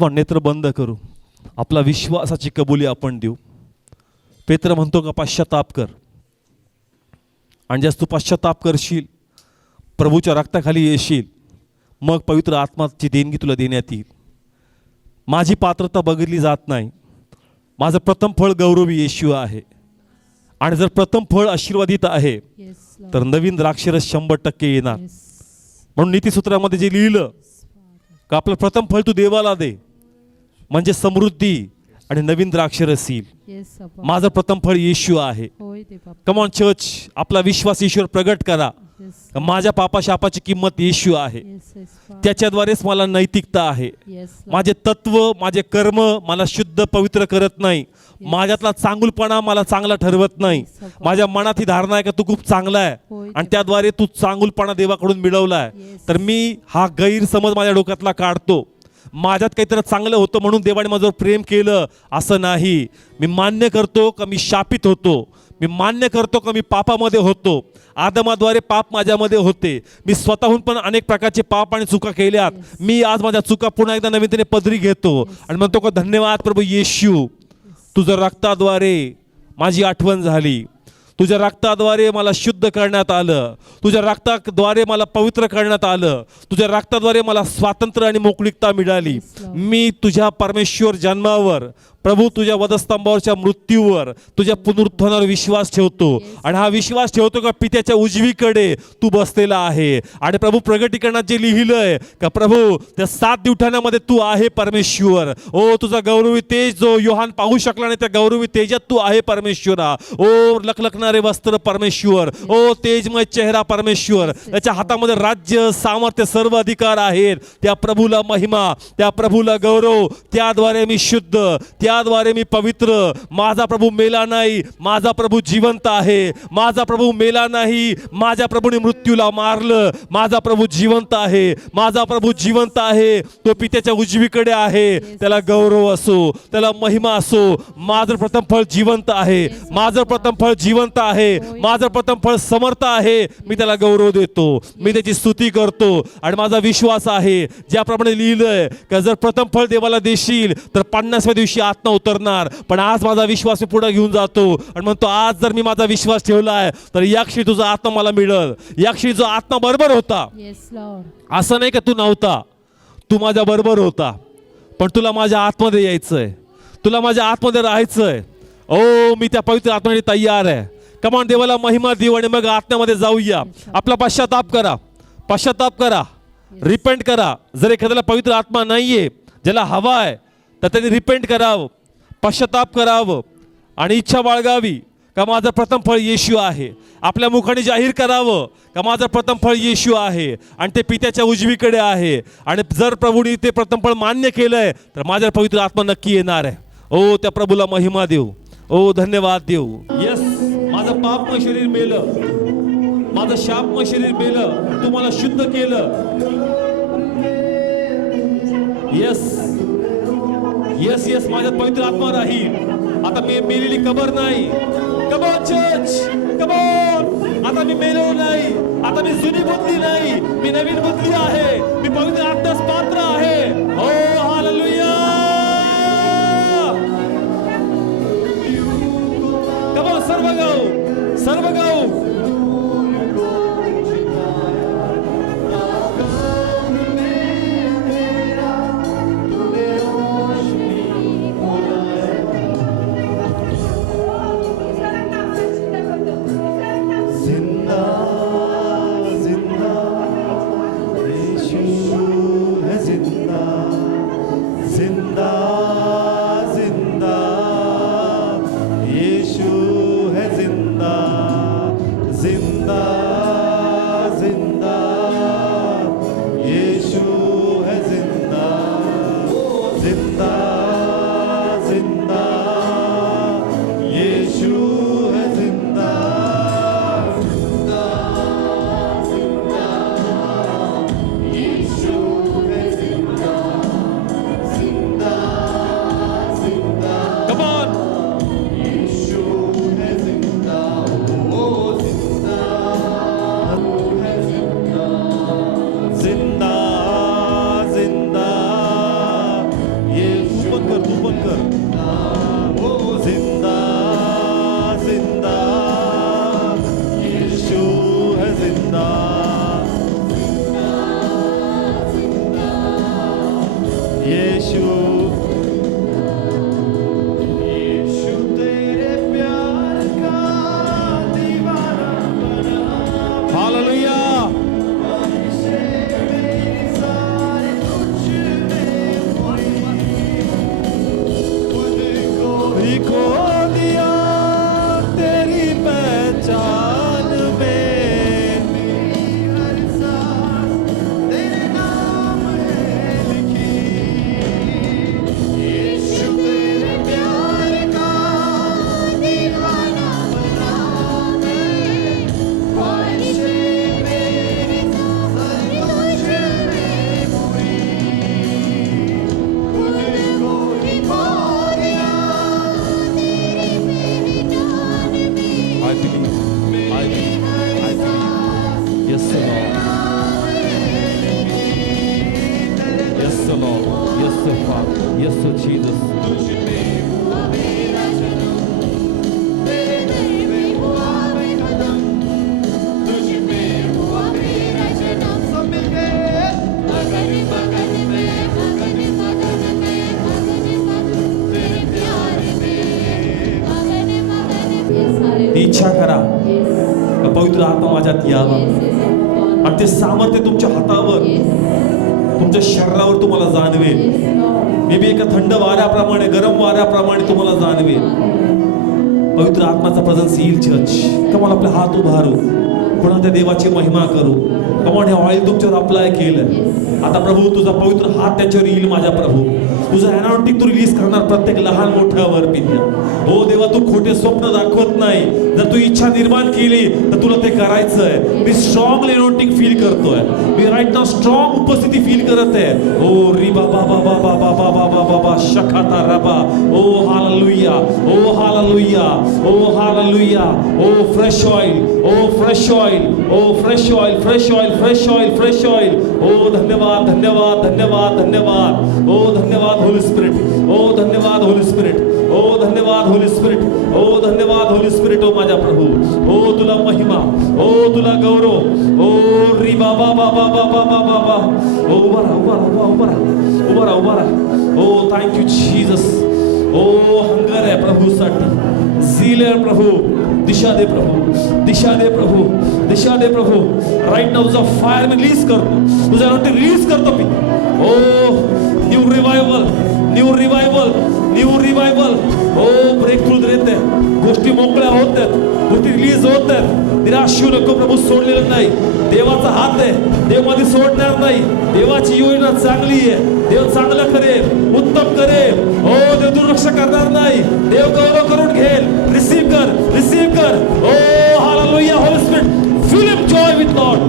आपण नेत्र बंद करू, आपला विश्वासाची कबुली आपण देऊ. पेत्र म्हणतो का पश्चाताप कर, आणि ज्यास तू पश्चाताप करशील, प्रभूच्या रक्ताखाली येशील, मग पवित्र आत्माची देणगी तुला देण्यात येईल. माझी पात्रता बघितली जात नाही, माझं प्रथम फळ गौरवी येशू आहे. आणि जर प्रथम फळ आशीर्वादित आहे तर नवीन द्राक्षरस 100% येणार. म्हणून नीतिसूत्रामध्ये जे लिहिलं का आपलं प्रथम फळ तू देवाला दे, म्हणजे समृद्धी आणि नवीन द्राक्षरस येईल. माझं प्रथम फळ येशू आहे. कम ऑन चर्च, आपला विश्वास येशूवर प्रगट करा. माझ्या पापा शापाची किंमत येशू आहे, त्याच्याद्वारेच मला नैतिकता आहे. माझे तत्व, माझे कर्म मला शुद्ध पवित्र करत नाही. माझ्यातला चांगुलपणा मला चांगला ठरवत नाही. माझ्या मनात ही धारणा आहे का तू खूप चांगला आहे आणि त्याद्वारे तू चांगुलपणा देवाकडून मिळवलाय, तर मी हा गैरसमज माझ्या डोक्यातला काढतो. माझ्यात काहीतरी चांगलं होतं म्हणून देवाने माझ्यावर प्रेम केलं असं नाही. मी मान्य करतो का मी शापित होतो, मी मान्य करतो का मी पापामध्ये होतो. आदमाद्वारे पाप माझ्यामध्ये होते. मी स्वतःहून पण अनेक प्रकारचे पाप आणि चुका केल्यात. मी आज माझ्या चुका पुन्हा एकदा नवीनतेने पदरी घेतो आणि म्हणतो का धन्यवाद प्रभू येशू, तुझ्या रक्ताद्वारे माझी आठवण झाली, तुझ्या रक्ताद्वारे मला शुद्ध करण्यात आलं, तुझ्या रक्ताद्वारे मला पवित्र करण्यात आलं, तुझ्या रक्ताद्वारे मला स्वातंत्र्य आणि मोकळीकता मिळाली. मी तुझ्या परमेश्वर जन्मावर, प्रभू तुझ्या वधस्तंभावरच्या मृत्यूवर, तुझ्या पुनरुत्थानावर विश्वास ठेवतो. आणि हा विश्वास ठेवतो का पित्याच्या उजवीकडे तू बसलेला आहे. आणि प्रभू प्रगटीकरणात जे लिहिलंय का प्रभू त्या 7 दिवठाण्यामध्ये तू आहे परमेश्वर. ओ तुझा गौरवी तेज जो योहान पाहू शकला नाही, त्या गौरवी तेजात तू आहे परमेश्वरा. ओ लखलखणारे वस्त्र परमेश्वर, ओ तेजमय चेहरा परमेश्वर, त्याच्या हातामध्ये राज्य सामर्थ्य सर्व अधिकार आहेत. त्या प्रभूला महिमा, त्या प्रभूला गौरव. त्याद्वारे मी शुद्ध, त्याद्वारे मी पवित्र. माझा प्रभू मेला नाही, माझा प्रभू जिवंत आहे. माझा प्रभू मेला नाही, माझ्या प्रभूने मृत्यूला मारलं. माझा प्रभू जिवंत आहे, माझा प्रभू जिवंत आहे. तो पित्याच्या उजवीकडे आहे. त्याला गौरव असो, त्याला महिमा असो. माझं प्रथम फळ जिवंत आहे, माझं प्रथम फळ जिवंत आहे, माझं प्रथम फळ समर्थ आहे. मी त्याला गौरव देतो, मी त्याची स्तुती करतो. आणि माझा विश्वास आहे ज्याप्रमाणे लिहिलंय की जर प्रथम फळ देवाला देशील तर 50व्या दिवशी आत्मा उतरणार. पण आज माझा विश्वास मी पुढे घेऊन जातो आणि म्हणतो आज जर मी माझा विश्वास ठेवलाय तर या क्षणी तुझा आत्मा मला मिळेल. या क्षणी जो आत्मा बरोबर होता, असं नाही का तू नव्हता, तू माझ्या बरोबर होता. पण तुला माझ्या आतमध्ये यायचंय, तुला माझ्या आतमध्ये राहायचंय. ओ मी त्या पवित्र आत्म्याने तयार आहे. कमान देवाला महिमा देऊ आणि मग आत्म्यामध्ये जाऊया. आपला पश्चाताप करा, पश्चाताप करा, रिपेंट करा. जर एखाद्याला पवित्र आत्मा नाहीये, ज्याला हवा आहे, तर त्यांनी रिपेंट करावं, पश्चाताप करावं आणि इच्छा बाळगावी का माझं प्रथम फळ येशू आहे. आपल्या मुखाने जाहीर करावं का माझं प्रथम फळ येशू आहे आणि ते पित्याच्या उजवीकडे आहे. आणि जर प्रभूने ते प्रथम फळ मान्य केलंय तर माझ्या पवित्र आत्मा नक्की येणार आहे. ओ त्या प्रभूला महिमा देऊ, ओ धन्यवाद देऊ. यस, माझं पापमय शरीर मेलं, माझं शापमय शरीर मेलं, तू मला शुद्ध केलं. यस यस यस, माझ्यात पवित्र आत्मा राहील. आता मी मेलेली कबर नाही. Come on church, come on. आता मी मेलेलो नाही, आता मी जुनी बुद्धली नाही, मी नवीन बुद्धली आहे. मी पवित्र आत्म्यास पात्र आहे. ओ हालेलुया. कम ऑन, सर्व गाऊ, सर्व गाऊ. येशू हालेलुया खो दिया तेरी पहचान में हर सांस तेरे नाम है लिखी यीशु तेरे प्यार का दीवाना बना मैं ख्वाहिशें मेरी सारी तुझ में पूरी खुद को ही खो दिया I believe. Yes, Lord. Yes, Lord. Yes, Father. Yes, Jesus. ती इच्छा करा पवित्र आत्मा माझ्यात यावा आणि ते सामर्थ्य तुमच्या हातावर तुमच्या शरीरावर तुम्हाला जाणवेल. मे बी एका थंड वाऱ्याप्रमाणे गरम वाऱ्याप्रमाणे तुम्हाला जाणवेल. पवित्र आत्माचा प्रेझेन्स येईल चर्च. कमाल आपले हात उभारू पुन्हा त्या देवाची महिमा करू. कमाल हे ऑइल तुमच्यावर अप्लाय केलं. आता प्रभू तुझा पवित्र हात त्याच्यावर येईल. माझ्या प्रभू तुझं अनॉइंटिंग तू रिलीज करणार प्रत्येक लहान मोठ्यावर पित्या. हो देवा तू खोटे स्वप्न दाखवत नाही. जर तू इच्छा निर्माण केली तर तुला ते करायचंय. मी स्ट्रॉंगली अनॉइंटिंग फील करतोय. मी राईट नाउ स्ट्रॉंग उपस्थिती फील करत आहे. ओ री बाबा बाबा बाबा बाबा बाबा शखाता रबा. Oh hallelujah oh hallelujah oh hallelujah. Oh fresh oil oh fresh oil oh fresh oil fresh oil fresh oil fresh oil. ओ धन्यवाद धन्यवाद धन्यवाद धन्यवाद. ओ धन्यवाद होली स्पिरिट. ओ धन्यवाद होली स्पिरिट. ओ धन्यवाद होली स्पिरिट. ओ धन्यवाद होली स्पिरिट. ओ माझ्या प्रभू ओ तुला महिमा ओ तुला गौरव. ओ री बाबा बाबा बाबा बाबा बाबा. ओ उभा राहा उभा राहा उभा राहा उभा राहा उभा राहा. Oh thank you Jesus. Oh hunger आहे प्रभूसाठी. झील आहे प्रभू. दिशा दे प्रभू दिशा दे प्रभू दिशा दे प्रभू. राईट नाउ तुझा फायर मी रिलीज करतो. तुझा रिलीज करतो मी. Oh new revival new revival new revival. Oh breakthrough देते. गोष्टी मोकळ्या होत आहेत. गोष्टी रिलीज होत आहेत. निराश होऊ नको. प्रभू सोडलेलं नाही. देवाचा हात आहे. देव मध्ये सोडणार नाही. देवाची योजना चांगली आहे. देव चांगलं करेल उत्तम करेल. ओ देव दुर्लक्ष करणार नाही. देव गौरव करून घेईल. रिसीव कर रिसीव कर. Oh hallelujah holy spirit fill him joy with God.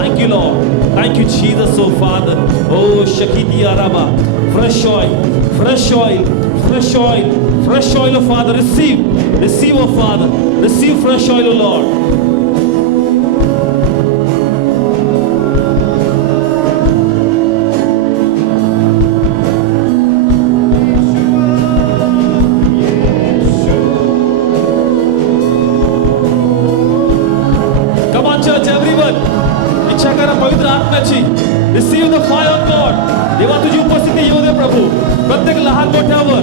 Thank you Lord. Thank you Jesus, oh Father. Oh Shakiti Araba. Fresh oil, fresh oil, fresh oil, fresh oil, oh Father. Receive, receive, oh Father. Receive fresh oil, oh Lord. Come on church, everyone. इच्छा करा पवित्र आत्म्याची. Receive the fire of God. देवा तुझी उपस्थिती येऊ दे प्रभू. प्रत्येक लहान मोठ्यावर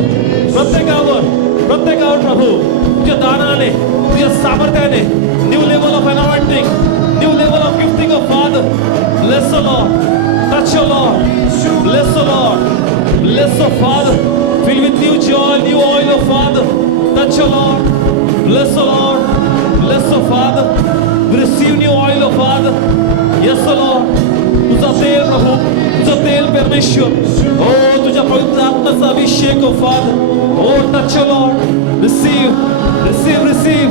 प्रत्येकावर प्रभू तुझ्या दानाने तुझ्या सामर्थ्याने new level of anointing new level of gifting of Father. Bless the Lord. Touch your Lord. Bless the Lord. Bless the Father. Fill with new joy new oil of Father. Touch your Lord. Bless the Lord. Bless the Father. Receive new oil of Father. Yes, Lord. तुझा तेल प्रभू तुझा तेल परमेश्वर. ओ तुझ्या पवित्र आत्म्याचा अभिषेक oh Father. Oh touch Lord. Receive receive receive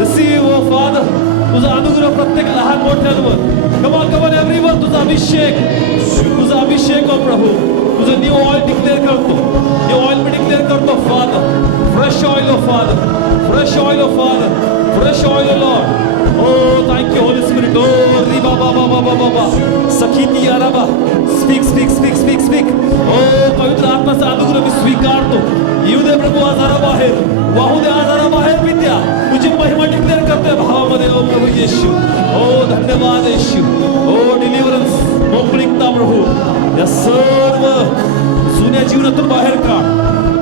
receive oh Father. तुझा अनुग्रह प्रत्येक लहान मोठ्यांवर. Come on come on everyone. तुझा अभिषेक ओ प्रभू. तुझं न्यू ऑइल डिक्लेअर करतो. न्यू ऑइल मी डिक्लेअर करतो Father. Fresh oil oh Father. Fresh oil oh Father. Fresh oil oh Lord. Oh, thank you, Holy Spirit. Oh, riba ba ba ba ba ba ba. Sakiti araba. Speak, speak, speak, speak, speak. Oh, पवित्र आत्म्याचा अनुग्रह मी स्वीकारतो. येऊ दे प्रभू आजाराबाहेर. वाहू दे आजाराबाहेर पित्या. तुझी महिमा declare करतोय भावामध्ये. ओ प्रभू येशू. ओ धन्यवाद येशू. ओ डिलिव्हरन्स मोकळीकता प्रभू या सर्व जुन्या जीवनातून बाहेर काढ.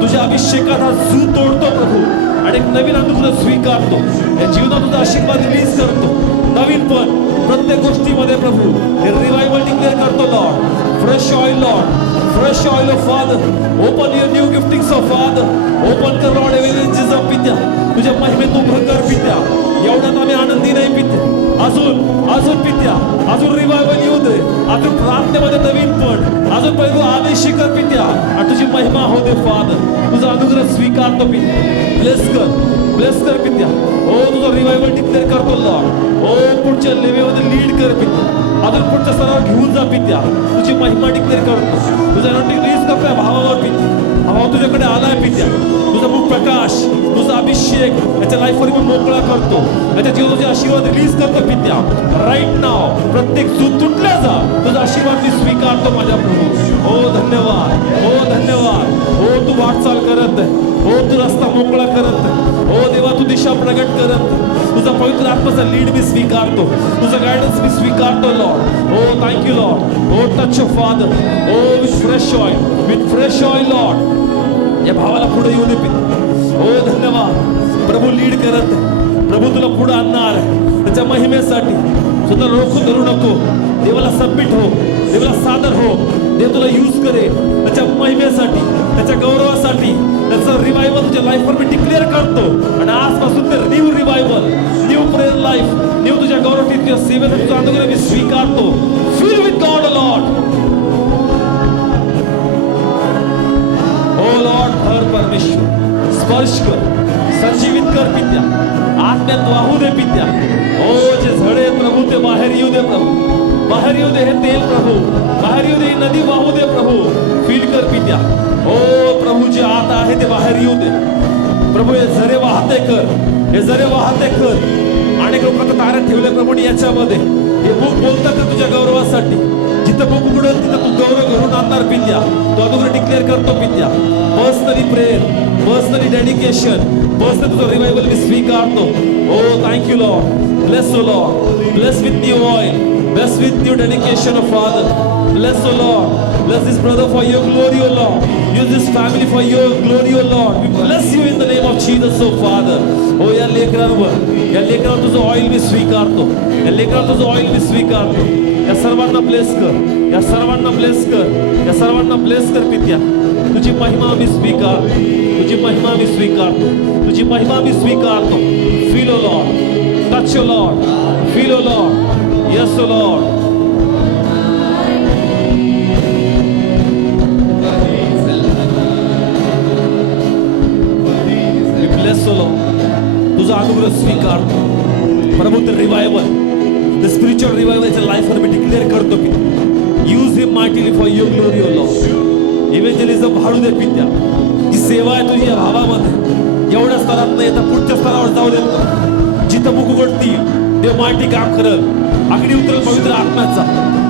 तुझ्या अभिषेकात हा जू तोडतो प्रभू आणि एक नवीन अनुग्रह स्वीकारतो. या जीवनात तुझा आशीर्वाद रिलीज करतो. नवीन पण प्रत्येक गोष्टीमध्ये प्रभू हे रिवायवल डिक्लेअर करतो Lord. Fresh oil Lord, fresh oil of Father. Open your new giftings of Father. Open कर लॉर्ड एव्हरीथिंग ऑफ पित्या. तुझ्या महिमेत उभं कर पित्या. एवढ्यात आम्ही आनंदी नाही पित्या. अजून पित्या, अजून रिवायवल येऊ दे. अजून प्रार्थनेमध्ये नवीन पण अजून पहिलं आदेश कर पित्या आणि तुझी महिमा हो दे फादर. तुझा अनुग्रह स्वीकारतो पित्या. ब्लेस कर पित्या. ओ तुझा रिवायवल डिक्लेअर करतो लॉर्ड. ओ पुढच्या लेवलमध्ये लीड कर पित्या. अजून पुढच्या स्तरावर घेऊन जा पित्या. तुझी महिमा डिक्लेअर करतो. तुझा अनॉइंटिंग रिलीज कर त्या भावावर पित्या. भाव तुझ्याकडे आलाय पित्या. तुझा मुख प्रकाश, तुझा अभिषेक याच्या लाईफवर मी मोकळा करतो. याच्या जीवनाचे आशीर्वाद रिलीज करतो पित्या. राईट नाव प्रत्येक सूत तुटल्या जा. तुझा आशीर्वाद मी स्वीकारतो माझ्या प्रभू. ओ धन्यवाद, ओ धन्यवाद. ओ तू वाटचाल करत आहे. ओ तू रस्ता मोकळा करत आहे. ओ देवा तू दिशा प्रगट करत आहे. तुझा पवित्र आत्माचा लीड मी स्वीकारतो. तुझा गायडन्स मी स्वीकारतो Lord. Oh thank you Lord. Oh touch of Father. Oh with fresh oil Lord. या भावाला पुढे येऊ दे पित्या. ओ धन्यवाद. प्रभू लीड करत आहे. प्रभू तुला पुढे आणणार आहे त्याच्या महिमेसाठी. सुद्धा रोखून धरू नको. देवाला सबमिट हो, देवाला सादर हो. देव तुला यूज करे त्याच्या महिमेसाठी, त्याच्या गौरवासाठी. त्याचा रिवायवल तुझ्या लाईफवर मी डिक्लेअर करतो आणि आजपासून ते new revival, new prayer life, new तुझ्या गौरवासाठी तुझ्या सेवेसाठी तुझा अनुग्रह मी स्वीकारतो. Feel with God Lord. Oh Lord हर परमेश्वर स्पर्श कर, संजीवित कर पित्या. आत्म्यात वाहू दे पित्या. ओ जे झडे प्रभू ते बाहेर येऊ दे प्रभू. बाहेर येऊ दे हे तेल प्रभू. बाहेर येऊ दे ही नदी वाहू दे प्रभू. फील कर पित्या. ओ प्रभू जे आत आहे ते बाहेर येऊ दे प्रभू. हे झरे वाहते कर, हे झरे वाहते कर. अनेक लोकांना तारण ठेवले प्रभू याच्यामध्ये. हे बुक बोलतात तुझ्या गौरवासाठी. जिथं बुक उघडल तिथं तू गौरव घरून आणणार पित्या. तो अनुग्रह डिक्लेअर करतो पित्या. Personally prayer, personally dedication, personally तुझा रिवायवल मी स्वीकारतो. Oh thank you Lord. Bless oh Lord. Bless with new oil. Bless with new dedication of Father. Bless, O Lord. Bless this brother for your glory, O Lord. Use this family for your glory, O Lord. We bless you in the name of Jesus, O Father. Oh, या लेकरांवर तुझं oil मी स्वीकारतो. या लेकरांवर तुझं oil मी स्वीकारतो. या सर्वांना bless कर. या सर्वांना ब्लेस कर. या सर्वांना ब्लेस कर पित्या. तुझी महिमा मी स्वीकार. तुझी महिमा मी स्वीकारतो. तुझी महिमा मी स्वीकारतो. Feel, O Lord. Touch, O Lord. Feel, O Lord. Yes, O Lord. We bless, O Lord. तुझा अनुग्रह स्वीकारतो प्रभू. ते रिवायवल, द स्पिरिच्युअल रिवायवलच्या लाईफवर मी डिक्लेअर करतो की use him mightily for your glory oh Lord. Evangelism वाढू दे पित्या. जी सेवा आहे तुझी या भावामध्ये एवढ्या स्तरात नाही तर पुढच्या स्तरावर जाऊ दे. जिथं बुक उघडतील देव माहिती काम करल. अगदी उतरल पवित्र आत्म्याचा.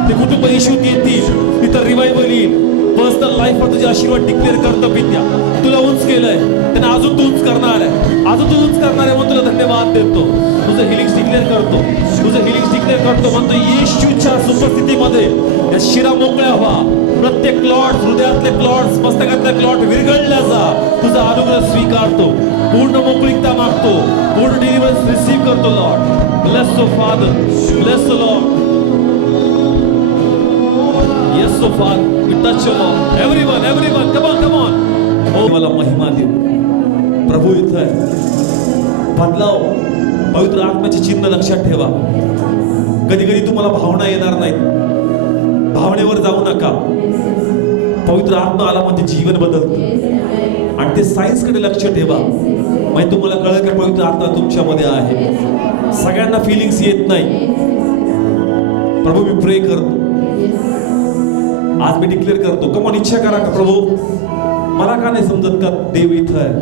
ते कुटुंब येशूत येतील. तिथं रिवायवल येईल. पर्सनल लाईफवर तुझे आशीर्वाद डिक्लेअर करतो पित्या. तुला उंच केलंय त्याने अजून तू उंच करणार आहे. अजून तू उंच करणार आहे म्हणून तुला धन्यवाद देतो. तुझं हिलिंग्स डिक्लेअर करतो. तुझं हिलिंग्स डिक्लेअर करतो म्हणतो येशूच्या उपस्थितीमध्ये या शिरा मोकळ्या व्हा. प्रत्येक क्लॉट, हृदयातले क्लॉट्स, मस्तकातले क्लॉट विरघळल्या जा. तुझा अनुग्रह स्वीकारतो. पूर्ण मोकळीकता मागतो. पूर्ण डिलिव्हरन्स रिसीव्ह करतो Lord. Bless, O Father. Bless, O Lord. Yes, O Father. We touch, O Lord. Everyone, come on. Oh, मला महिमा दे प्रभू. इथं आहे बदलाव. पवित्र आत्म्याचे चिन्ह लक्षात ठेवा. कधी कधी तुम्हाला भावना येणार नाहीत. भावनेवर जाऊ नका. पवित्र आत्मा आला म्हणजे जीवन बदलतं. आणि ते सायन्स कडे लक्ष ठेवा. म्हणजे तुम्हाला कळलं की पवित्र आत्मा तुमच्यामध्ये आहे. सगळ्यांना फिलिंग्स येत नाही. प्रभू मी प्रे करतो. आज मी डिक्लेअर करतो. कमॉन इच्छा करा का प्रभू मला का नाही समजत का देव इथं आहे.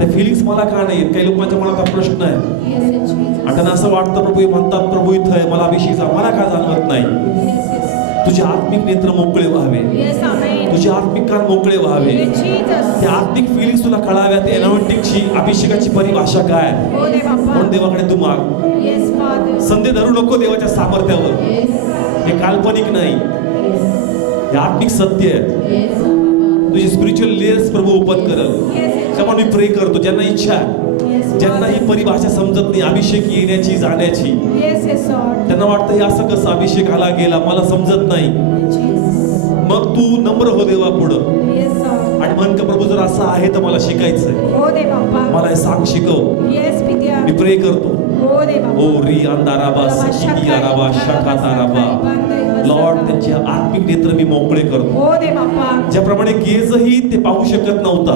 ते फिलिंग्स मला का नाही येत. काही लोकांच्या मनात प्रश्न आहे आणि त्यांना असं वाटतं प्रभू म्हणतात प्रभू इथं आहे मला अभिषेक मला का जाणवत नाही. तुझे आत्मिक नेत्र मोकळे व्हावे. तुझे आत्मिक कान मोकळे व्हावे. ते आत्मिक फिलिंग्स तुला कळाव्यात. एनॉइंटिंगची, अभिषेकाची परिभाषा काय म्हणून देवाकडे तू माग. संधी धरू नको देवाच्या सामर्थ्यावर. हे काल्पनिक नाही, हे आत्मिक सत्य आहे. तुझी स्पिरिच्युअल लेयर्स प्रभू ओपन करल. तेव्हा मी प्रे करतो, ज्यांना इच्छा आहे, ज्यांना ही परिभाषा समजत नाही अभिषेक येण्याची जाण्याची, त्यांना वाटतं हे असं कसं अभिषेक आला गेला मला समजत नाही, मग तू नम्र हो देवा पुढं आणि म्हण का प्रभू जर असं आहे तर मला शिकायचंय, मला हे सांग, शिकव. मी प्रे करतो. ओ री अंधाराबा सखी आराबा शखाताराबा. लॉर्ड त्यांचे आत्मिक नेत्र मी मोकळे करतो. ज्याप्रमाणे गेजही ते पाहू शकत नव्हता,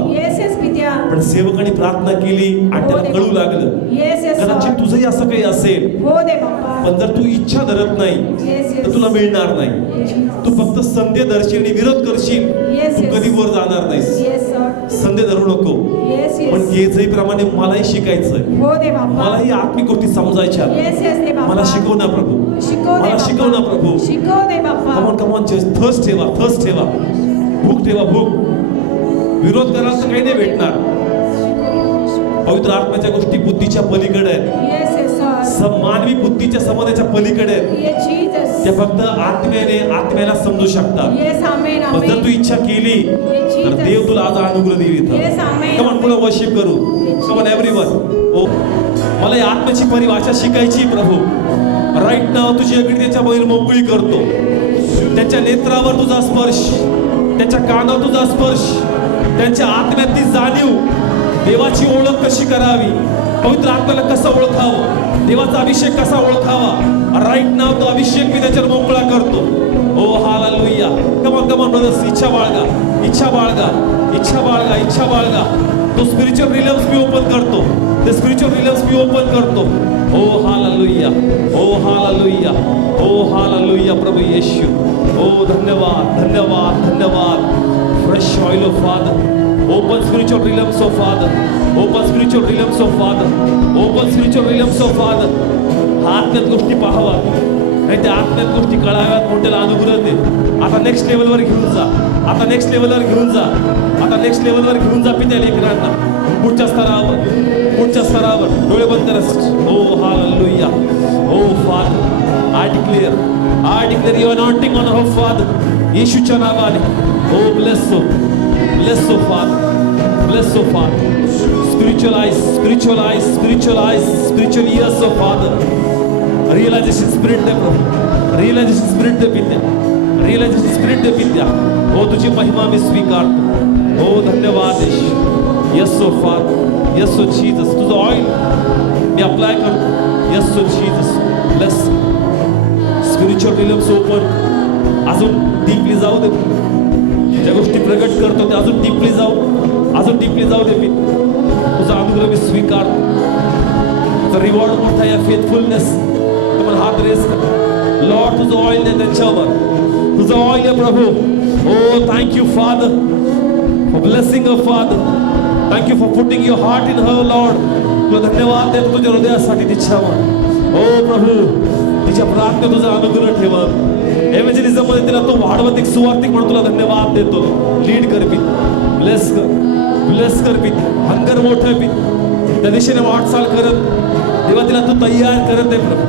पण सेवकांनी प्रार्थना केली आणि त्याला कळू लागलं. कदाचित तुझंही असं काही असेल, पण जर तू इच्छा धरत नाही तर तुला मिळणार नाही. तू फक्त संधी दर्शनी विरोध करशील, तू कधी वर जाणार नाहीस. संधी धरू नको, पण गेजही प्रमाणे मलाही शिकायचंय, मलाही आत्मिक गोष्टी समजायच्या. मला शिकव ना प्रभू, मला शिकव ना प्रभू. कमॉन कमॉन, थर्स्ट ठेवा, थर्स्ट ठेवा, भूक ठेवा, भूक. विरोध करायला तर काही नाही भेटणार. पवित्र आत्म्याच्या गोष्टी बुद्धीच्या पलीकडे आहेत, मानवी बुद्धीच्या समजाच्या पलीकडे आहेत. त्या फक्त आत्म्याला समजू शकतात. पण जर तू इच्छा केली तर देव तुला आज अनुग्रह देईल. कमॉन पुढे वर्शिप करू. Come on everyone. ओ मला या आत्म्याची परिभाषा शिकायची प्रभू. राईट नाव तुझी अगदी त्याच्या बाहेर मोकळी करतो. त्याच्या नेत्रावर तुझा स्पर्श, त्याच्या कानावर तुझा स्पर्श, त्यांच्या आत्म्यातली जाणीव, देवाची ओळख कशी करावी, पवित्र आत्म्याला कसं ओळखावं, देवाचा अभिषेक कसा ओळखावा. राईट नाव तो अभिषेक मी त्याच्यावर मोकळा करतो. ओ हालेलुया. कमॉन कमॉन ब्रदर्स, इच्छा बाळगा, इच्छा बाळगा, इच्छा बाळगा, इच्छा बाळगा. तो स्पिरिच्युअल रिलम्स मी ओपन करतो, ते स्पिरिच्युअल रिलम्स मी ओपन करतो. ओ hallelujah, oh hallelujah, oh hallelujah. प्रभू येशू, ओ धन्यवाद, धन्यवाद, धन्यवाद. Fresh oil of father. Open spiritual realms of Father. Open spiritual realms of Father. Open spiritual realms of Father. आत्म्यात गोष्टी पाहावा, नाही त्या आत्म्यात गोष्टी कळाव्यात. मोठ्याला अनुग्रह दे. आता नेक्स्ट लेवलवर घेऊन जा, आता नेक्स्ट लेवलवर घेऊन जा, आता नेक्स्ट लेवलवर घेऊन जा पित्या लेकरांना. पुढच्या स्तरावर, पुढच्या स्तरावर. डोळे बंद करा. Oh hallelujah. Oh Father, I declare your anointing on our Father. येशूच्या नावाने. ओ ब्लेस हो, bless so Father, bless so Father. Spiritual eyes, spiritual eyes, spiritual eyes, spiritual ears so Father. Realization spirit दे प्रभू, realization spirit दे पित्या, realization spirit दे पित्या. ओ तुझी महिमा मी स्वीकारतो. ओ धन्यवाद येशू. Yes so Father, yes so Jesus. तुझं oil मी apply करतो. Yes so Jesus. Bless spiritual realms open. अजून deeply जाऊ दे. ज्या गोष्टी प्रगट करतो ते अजून डीपली जाऊ, अजून डीपली जाऊ दे. मी तुझा अनुग्रह मी स्वीकार. तुझा रिवॉर्ड मोठा आहे, फेथफुलनेस. तुम्हाला हात रेस कर. लॉर्ड तुझं ऑइल आहे त्यांच्यावर, तुझं ऑइल आहे प्रभू. Oh thank you Father for blessing a Father. Thank you for putting your heart in her Lord. तुला धन्यवाद देतो तुझ्या हृदयासाठी तिच्यावर. ओ प्रभू तिच्या प्रार्थनेत तुझा अनुग्रह ठेवा. एव्हँजलिझम मध्ये तिला तो वाढवत एक सुवार्तिक म्हणून तुला धन्यवाद देतो. लीड कर पी, ब्लेस कर, ब्लेस कर पी. हंगर मोठं पी, त्या दिशेने वाटचाल करत तेव्हा तिला तू तयार करत आहे प्रभू.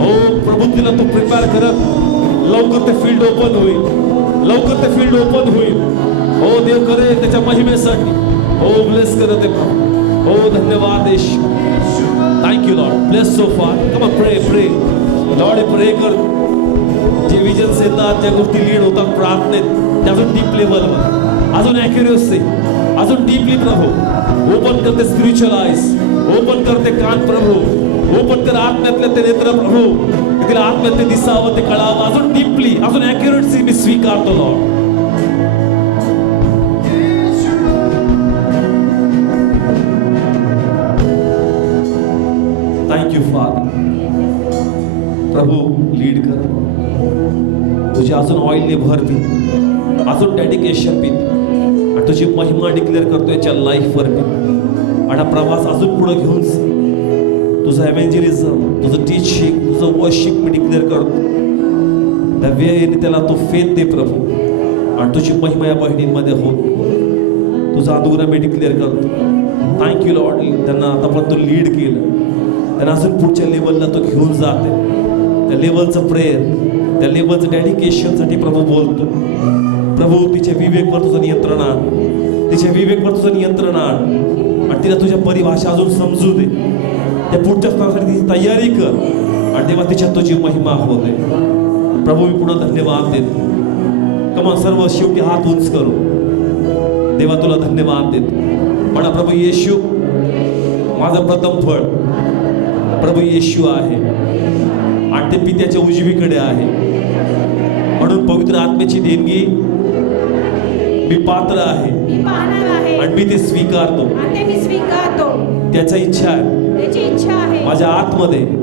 हो प्रभू तिला तू प्रिपेअर करत. लवकर ते फील्ड ओपन होईल, लवकर ते फील्ड ओपन होईल. हो देव करे त्याच्या महिमेसाठी. हो ब्लेस करत आहे प्रभू. हो धन्यवाद Yeshu. Thank you Lord. Bless so far. Come on प्रे, प्रे लॉर्ड. प्रे कर. जे विजन्स येतात, ज्या गोष्टी लीड होतात प्रार्थनेत, त्या अजून डीप लेवलवर, अजून ॲक्युरसी, अजून डीपली प्रभू. ओपन करते स्पिरिच्युअल आईज, ओपन करते कान प्रभू, ओपन कर आत्म्यातले ते नेत्र प्रभू. तिला आत्म्यात ते दिसावं, ते कळावं. अजून डीपली, अजून ॲक्युरेसी मी स्वीकारतो लॉर्ड. Thank you Father. प्रभू लीड कर. तुझी अजून ऑइलने भर पी, अजून डेडिकेशन पी, आणि तुझी महिमा डिक्लेअर करतो याच्या लाईफवर पी. आणि हा प्रवास अजून पुढे घेऊन तुझं एव्हँजलिझम, तुझं टीचिंग, तुझं वर्शिप मी डिक्लेअर करतो. त्या वेळेने त्याला तो फेथ दे प्रभू, आणि तुझी महिमा या बहिणींमध्ये हो. तुझा अनुग्रह मी डिक्लेअर करतो. Thank you Lord. त्यांना आतापर्यंत तू लीड केलं. त्यांना अजून पुढच्या लेवलला तो घेऊन जाते. त्या लेवलचं प्रेयर, त्या लेवलचं डेडिकेशनसाठी प्रभू बोलतो. प्रभू तिच्या विवेकवर तुझं नियंत्रण आण, तिच्या विवेकवर तुझं नियंत्रण आण आणि तिला तुझ्या परिभाषा अजून समजू दे. त्या पुढच्या स्तरासाठी तिची तयारी कर आणि तेव्हा तिच्यात तुझी महिमा होते. प्रभू मी पुन्हा धन्यवाद देतो. कमान सर्व शेवटी हात उंच करू. देवा तुला धन्यवाद देतो. म्हणा प्रभू येशू माझं प्रथम फळ प्रभू येशू आहे आणि ते पित्याच्या उजवीकडे आहे. म्हणून पवित्र आत्म्याची देणगी मी पात्र आहे आणि मी ते स्वीकारतो. त्याची इच्छा आहे माझ्या आतमध्ये